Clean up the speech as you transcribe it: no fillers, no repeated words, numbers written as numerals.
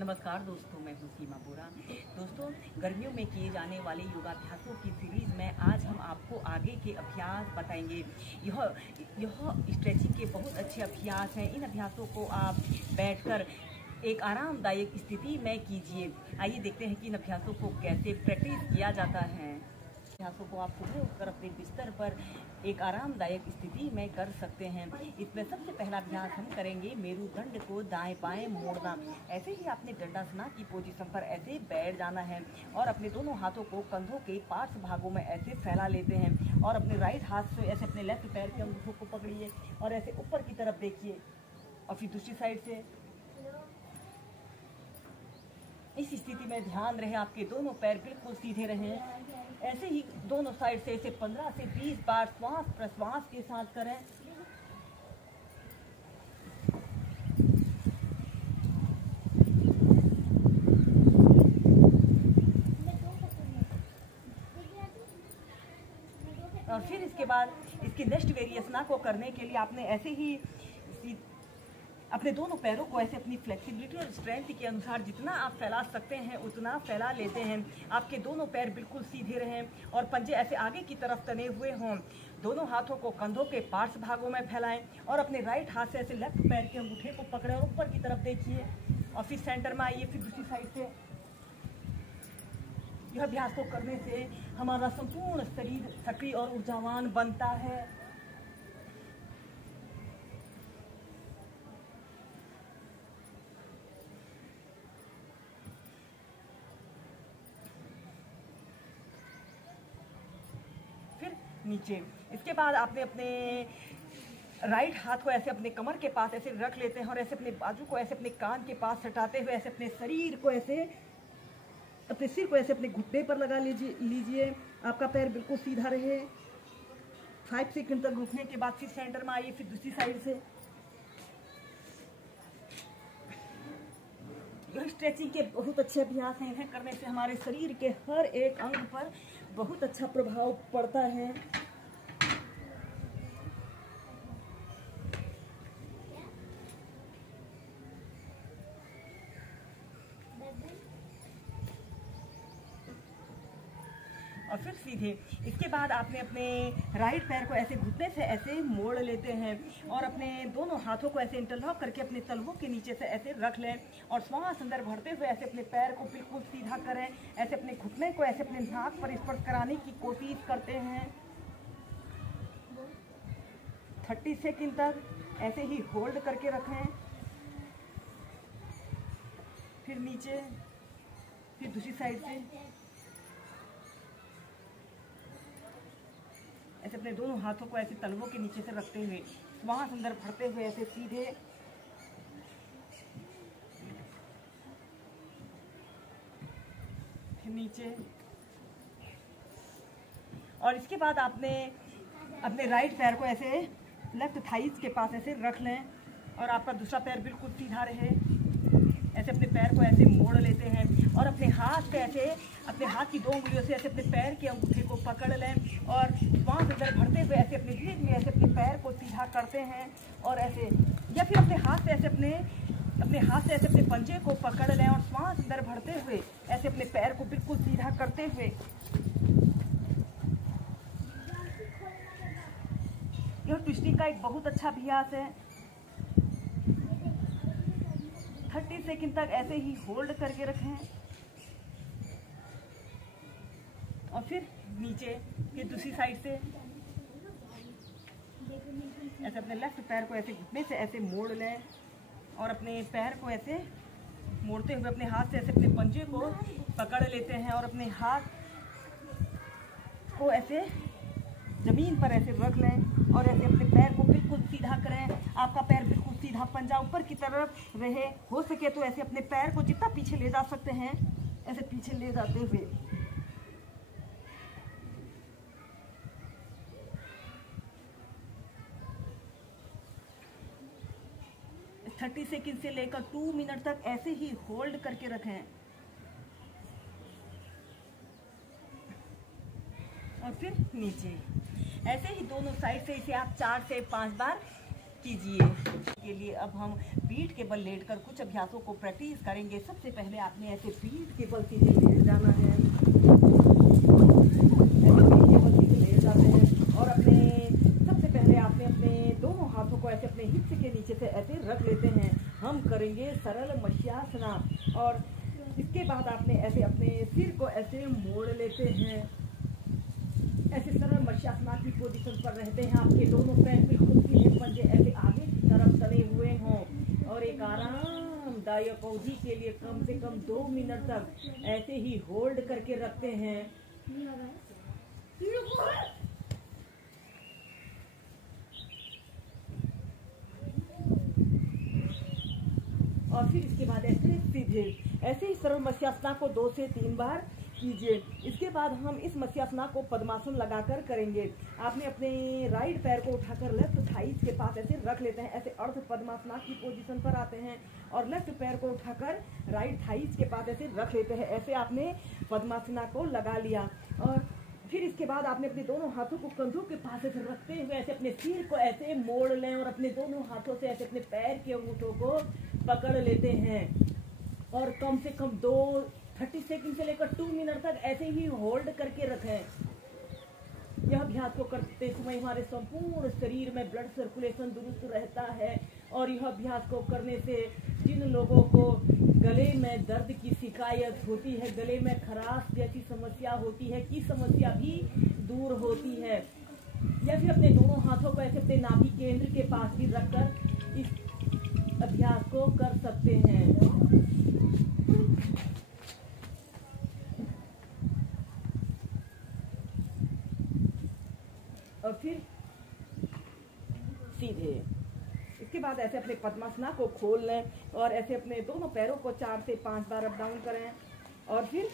नमस्कार दोस्तों, मैं हूँ सीमा बोरा। दोस्तों, गर्मियों में किए जाने वाले योगाभ्यासों की सीरीज़ में आज हम आपको आगे के अभ्यास बताएंगे। यह स्ट्रेचिंग के बहुत अच्छे अभ्यास हैं। इन अभ्यासों को आप बैठकर एक आरामदायक स्थिति में कीजिए। आइए देखते हैं कि इन अभ्यासों को कैसे प्रैक्टिस किया जाता है। अभ्यासों को आप सुबह उठकर अपने बिस्तर पर एक आरामदायक स्थिति में कर सकते हैं। इसमें सबसे पहला अभ्यास हम करेंगे मेरुदंड को दाएं बाएं मोड़ना। ऐसे ही आपने दंडासना की पोजीशन पर ऐसे बैठ जाना है और अपने दोनों हाथों को कंधों के पार्श्व भागों में ऐसे फैला लेते हैं और अपने राइट हाथ से ऐसे अपने लेफ्ट पैर के अंगूठों को पकड़िए और ऐसे ऊपर की तरफ देखिए और फिर दूसरी साइड से। इस स्थिति में ध्यान रहे आपके दोनों पैर बिल्कुल सीधे रहें। ऐसे ही दोनों साइड से इसे 15 से 20 बार श्वास प्रश्वास के साथ करें। और फिर इसके बाद इसकी नेक्स्ट वेरिएशन को करने के लिए आपने ऐसे ही अपने दोनों पैरों को ऐसे अपनी फ्लेक्सिबिलिटी और स्ट्रेंथ के अनुसार जितना आप फैला सकते हैं उतना फैला लेते हैं। आपके दोनों पैर बिल्कुल सीधे रहें और पंजे ऐसे आगे की तरफ तने हुए हों। दोनों हाथों को कंधों के पार्श्व भागों में फैलाएं और अपने राइट हाथ से ऐसे लेफ्ट पैर के अंगूठे को पकड़ें और ऊपर की तरफ देखिए और फिर सेंटर में आइए। फिर दूसरी साइड से। यह अभ्यास को करने से हमारा संपूर्ण शरीर सक्रिय और ऊर्जावान बनता है। नीचे। इसके बाद आपने अपने राइट हाथ को ऐसे अपने कमर के पास ऐसे रख लेते हैं और ऐसे अपने बाजू को ऐसे अपने कान के पास सटाते हुए ऐसे अपने शरीर को ऐसे अपने सिर को ऐसे अपने घुटने पर लगा लीजिए। आपका पैर बिल्कुल सीधा रहे। 5 सेकंड तक रुकने के बाद फिर सेंटर में आइए। फिर दूसरी साइड से। यह स्ट्रेचिंग के बहुत अच्छे अभ्यास हैं। इन्हें करने से हमारे शरीर के हर एक अंग पर बहुत अच्छा प्रभाव पड़ता है। और फिर सीधे। इसके बाद आपने अपने राइट पैर को ऐसे घुटने से ऐसे मोड़ लेते हैं और अपने दोनों हाथों को ऐसे इंटरलॉक करके अपने तलवों के नीचे से ऐसे रख लें और श्वास अंदर भरते हुए ऐसे अपने पैर को बिल्कुल सीधा करें। ऐसे अपने घुटने को ऐसे अपने नाक पर स्पर्श कराने की कोशिश करते हैं। 30 सेकंड तक ऐसे ही होल्ड करके रखें। फिर नीचे। फिर दूसरी साइड से। ऐसे अपने दोनों हाथों को ऐसे तलवों के नीचे से रखते हुए श्वास अंदर भरते हुए ऐसे सीधे। फिर नीचे। और इसके बाद आपने अपने राइट पैर को ऐसे लेफ्ट थाइस के पास ऐसे रख लें और आपका दूसरा पैर बिल्कुल सीधा रहे। ऐसे अपने पैर को ऐसे मोड़ लेते हैं और अपने हाथ से ऐसे अपने हाथ की 2 उंगलियों से ऐसे अपने पैर के अंगूठे को पकड़ लें और श्वास अंदर भरते हुए ऐसे अपने धीरे धीरे ऐसे अपने पैर को सीधा करते हैं और ऐसे, या फिर अपने हाथ से ऐसे अपने पंजे को पकड़ लें और श्वास अंदर भरते हुए ऐसे अपने पैर को बिल्कुल सीधा करते हुए। यह ट्विस्टिंग का एक बहुत अच्छा अभ्यास है। 30 सेकंड तक ऐसे ही होल्ड करके रखें और फिर नीचे। फिर दूसरी साइड से। ऐसे अपने लेफ्ट पैर को ऐसे घुटने से ऐसे मोड़ लें और अपने पैर को ऐसे मोड़ते हुए अपने हाथ से ऐसे अपने पंजे को पकड़ लेते हैं और अपने हाथ को ऐसे जमीन पर ऐसे रख लें और ऐसे अपने पैर को बिल्कुल सीधा करें। आपका पैर बिल्कुल सीधा, पंजा ऊपर की तरफ रहे। हो सके तो ऐसे अपने पैर को जितना पीछे ले जा सकते हैं ऐसे पीछे ले जाते हुए। और 30 सेकंड से लेकर 2 मिनट तक ऐसे ही होल्ड करके रखें और फिर नीचे। ऐसे ही दोनों साइड से इसे आप 4 से 5 बार कीजिए। के लिए अब हम पीठ के बल लेटकर कुछ अभ्यासों को प्रैक्टिस करेंगे। सबसे पहले आपने ऐसे पीठ के बल सीधे लेट जाना है, ऐसे पीठ के बल सीधे लेट जाते हैं और सबसे पहले आपने अपने दोनों हाथों को ऐसे अपने हिप्स के नीचे से ऐसे रख लेते हैं। हम करेंगे सरल मत्स्यासना और इसके बाद आपने ऐसे अपने सिर को ऐसे मोड़ लेते हैं। ऐसे सरल मत्स्यासना की पोजीशन पर रहते हैं। आपके दोनों पैर बिल्कुल सीधे पंजे ऐसे आगे की तरफ तले हुए हों और एक आरामदायक अवधि के लिए कम से कम 2 मिनट तक ऐसे ही होल्ड करके रखते हैं। और फिर इसके बाद ऐसे सीधे ऐसे ही सरल मत्स्यासना को 2 से 3 बार कीजिए। इसके बाद हम इस मत्स्यासना को पद्मासन लगाकर करेंगे। आपने अपने राइट पैर को उठाकर लेफ्ट थाइस के पास ऐसे रख लेते हैं। ऐसे अर्ध पद्मासना की पोजीशन पर आते हैं और लेफ्ट पैर को उठाकर राइट थाइस के पास ऐसे रख लेते हैं। ऐसे आपने पद्मासना को लगा लिया और फिर इसके बाद आपने अपने दोनों हाथों को कंधों के पास ऐसे रखते हुए ऐसे अपने सिर को ऐसे मोड़ लें और अपने दोनों हाथों से ऐसे अपने पैर के अंगूठों को पकड़ लेते हैं और कम से कम 30 सेकंड से लेकर 2 मिनट तक ऐसे ही होल्ड करके रखें। यह अभ्यास को करते समय हमारे संपूर्ण शरीर में ब्लड सर्कुलेशन दुरुस्त रहता है और यह अभ्यास को करने से जिन लोगों को गले में दर्द की शिकायत होती है, गले में खराश जैसी समस्या होती है की समस्या भी दूर होती है। या फिर अपने दोनों हाथों को ऐसे अपने नाभि केंद्र के पास भी रखकर इस अभ्यास को कर सकते हैं। और फिर सीधे इसके बाद ऐसे अपने पद्मासना को खोल लें और ऐसे अपने दोनों पैरों को 4 से 5 बार अप डाउन करें और फिर